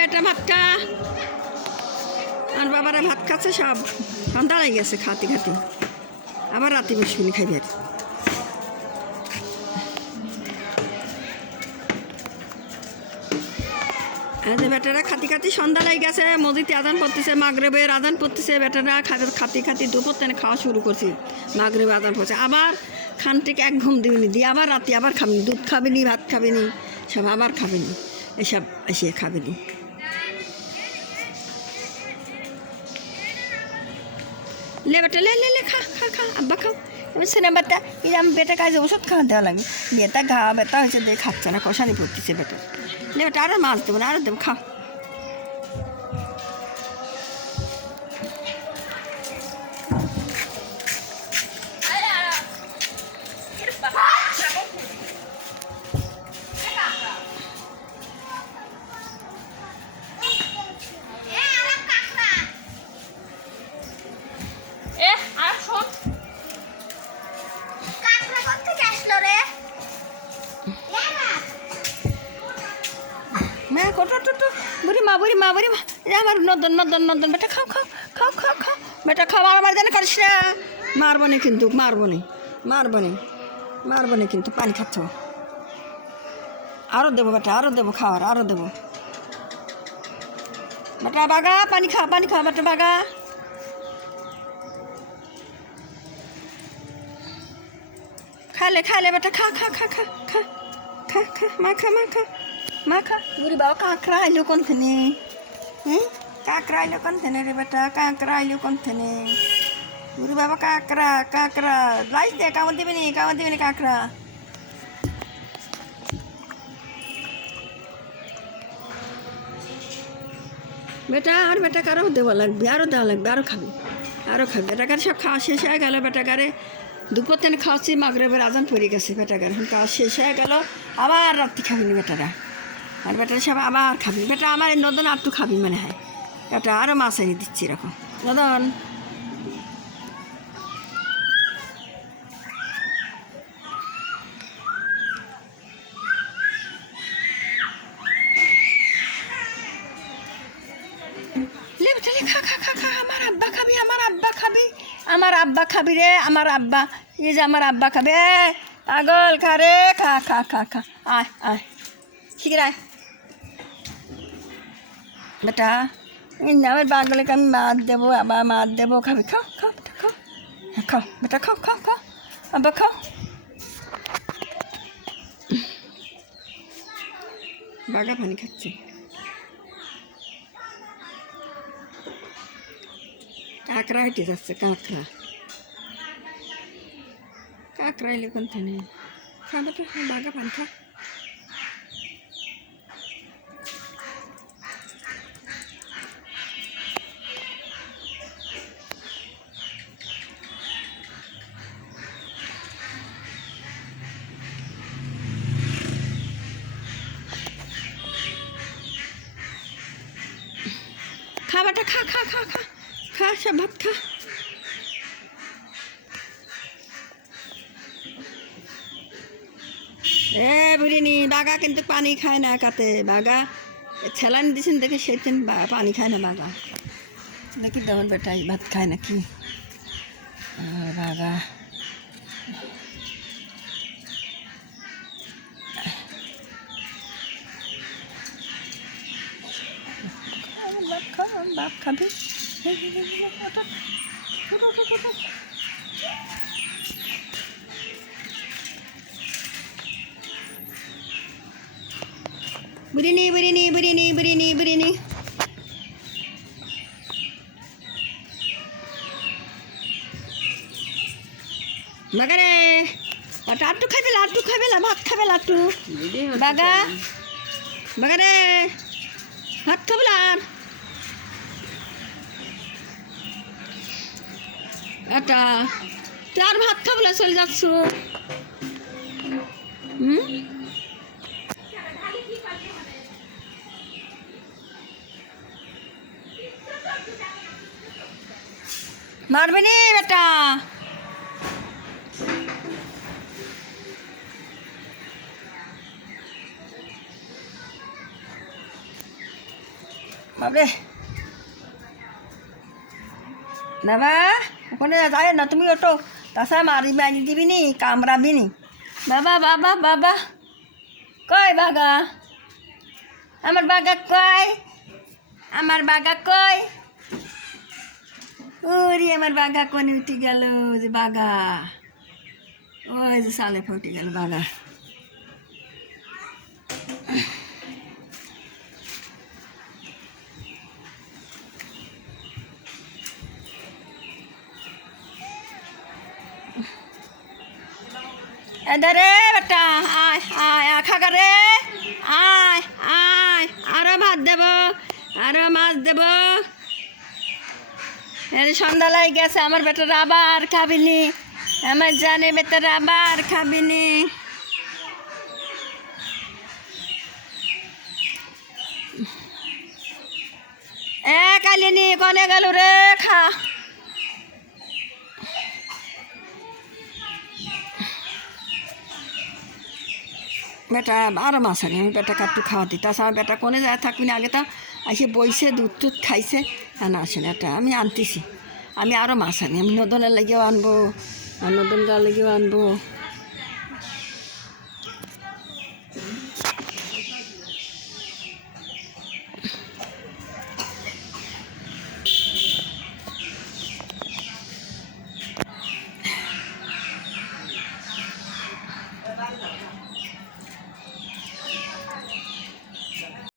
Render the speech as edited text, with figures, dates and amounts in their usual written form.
বেটা ভাত খা। আর বাবারা ভাত খাচ্ছে, সব ঠান্ডা লেগে গেছে খাতে খাতে। আবার রাতে বসবি খাইবে। বেটারা খাতি খাতি সন্ধ্যা লেগে গেছে, মসজিদে আজান পড়তেছে, মাগরিবের আজান পড়তেছে। বেটারা খাতি খাতি দুপুর তেনে খাওয়া শুরু করছি, মাগরিবে আজান পড়ছে। আবার খান থেকে এক ঘুম দিবিনি, দিয়ে আবার রাতে আবার খাবিনি, দুধ খাবিনি, ভাত খাবিনি, সব আবার খাবিনি, এসব এসে খাবিনি। লে বেটা লে লে লে, খা খা খা, আব্বা খাও। এবার সিনেমাটা এরম বেটা কাজে ওষুধ খাওয়া দেওয়া লাগে, বেটা ঘা ব্যথা হয়েছে দিয়ে খাচ্ছে না, কষানি পড়তেছে বেটা। লে বেটা আরও মাছ দেবো না, আরও দেবো, খাও। বুড়ি মা বুড়ি মা বুড়ি মা, আমার নদন নদন নদন, বেটা খাও খাও খাও খাও খাও, বেটা খাও। আমার জানে করিস না, মারবো না কিন্তু, মারবো না, মারবো না, মারবো না কিন্তু। পানি খাচ্ছ, আরও দেবো বেটা, আরও দেবো খাওয়ার, আরও দেবো বেটা। বাগা পানি খাও, পানি খাও বেটা, বাগা। খালে খালে বেটা, খা খা খা খা খা খা খা, মা খা মা খা মা খা। বুড়ি বাবা কাঁকড়া আইলো কোন থেনে? কাঁকড়া আইলো কোন থেনে রে বেটা, কাঁকড়া আইলো কোন থেনে? বুড়ি বাবা কাঁকড়া কাঁকড়া, লাইস দে, কামড় দিবি নি, কামড় দিবি নি কাঁকড়া। বেটা আর বেটা কারো দেওয়া লাগবে, আরও দেওয়া লাগবে, আরও খাবি, আরও খাবি। বেটাকারে সব খাওয়া শেষ হয়ে গেল। বেটাকারে দুপুর তেনে খাওয়াচ্ছি, মাগরিবের আজান পড়ে গেছে। বেটাকারে এখন খাওয়া শেষ হয়ে গেল, আবার রাত্রি খাবি নি বেটারা। আর বেটারা সব আবার খাবি। বেটা আমার এই নদন আর একটু খাবি মনে হয়, বেটা আরও মাছ এনে দিচ্ছি এরকম। নদন খা খা খা খা, আমার আব্বা খাবি, আমার আব্বা খাবি, আমার আব্বা খাবি রে, আমার আব্বা, এই যে আমার আব্বা খাবে। পাগল খা রে, খা খা খা খা, আয় আয় শিখির আয় বেটা। আমার পাগলকে আমি মাছ দেবো, আবার মাছ দেবো, খাবি, খাও খাও বেটা খাও, হ্যাঁ খাও বেটা, খাও খাও খাও, আব্বা খাও। বাগা পানি খাচ্ছে, কাঁকড়া হেঁটে যাচ্ছে, কাঁকড়া কাঁকড়া এলে কোন থানে? খা বেটা, বাগা পানি খা। খা বেটা, খা খা খা খা খা, সব ভাত খা। বুড়িনি বাগা কিন্তু পানি খায় না কাতে, বাগা ছেলানি দিছেন দেখে সেদিন পানি খায় না বাগা। দেখি তখন বেটাই ভাত খায় নাকি বাগা। বাপ খাবি, বুড়িনি বুড়িনি বুড়িনি বুড়িনি বুড়িনি। বাগারে ওটা আটটু খাইবে, লাট্টু খাইবে, ভাত খাবে, লাট্টু বাগা বাগারে ভাত খাবে। আর এটা তুই আর ভাত খাবো না, চলে যাচ্ছ। মারবে নি বেটা। বাবরে বাবা ওখানে যায় না তুমি ওটো তাছাড়া মারি দিবি নি কামড়াবি নি বাবা বাবা বাবা কই বাগা আমার বাগা কই আমার বাগা কই ওরে আমার বাগা কোনে উঠে গেল যে বাগা ওই যে সালে ফুটে গেল বাগা এদারে বেটা আয় আয় খাগা রে আয় আয় আরো ভাত দেব আরো মাছ দেব সন্ধ্যা লাই গেছে আমার বেটার আবার খাবিনি আমার জানে বেটার আবার খাবিনি কালিনি কনে গেল রে খা বেটা আরও মাছ আনি আমি বেটা কাটু খাওয়া দিই তাছাড়া বেটা কোনে যায় থাকবি না আগে তো এসে বইছে দুধ টুধ খাইছে না আসে না এটা আমি আনতেছি আমি আরও মাছ আনি আমি নদনের লেগেও আনবো আর নদন গা লেগেও আনবো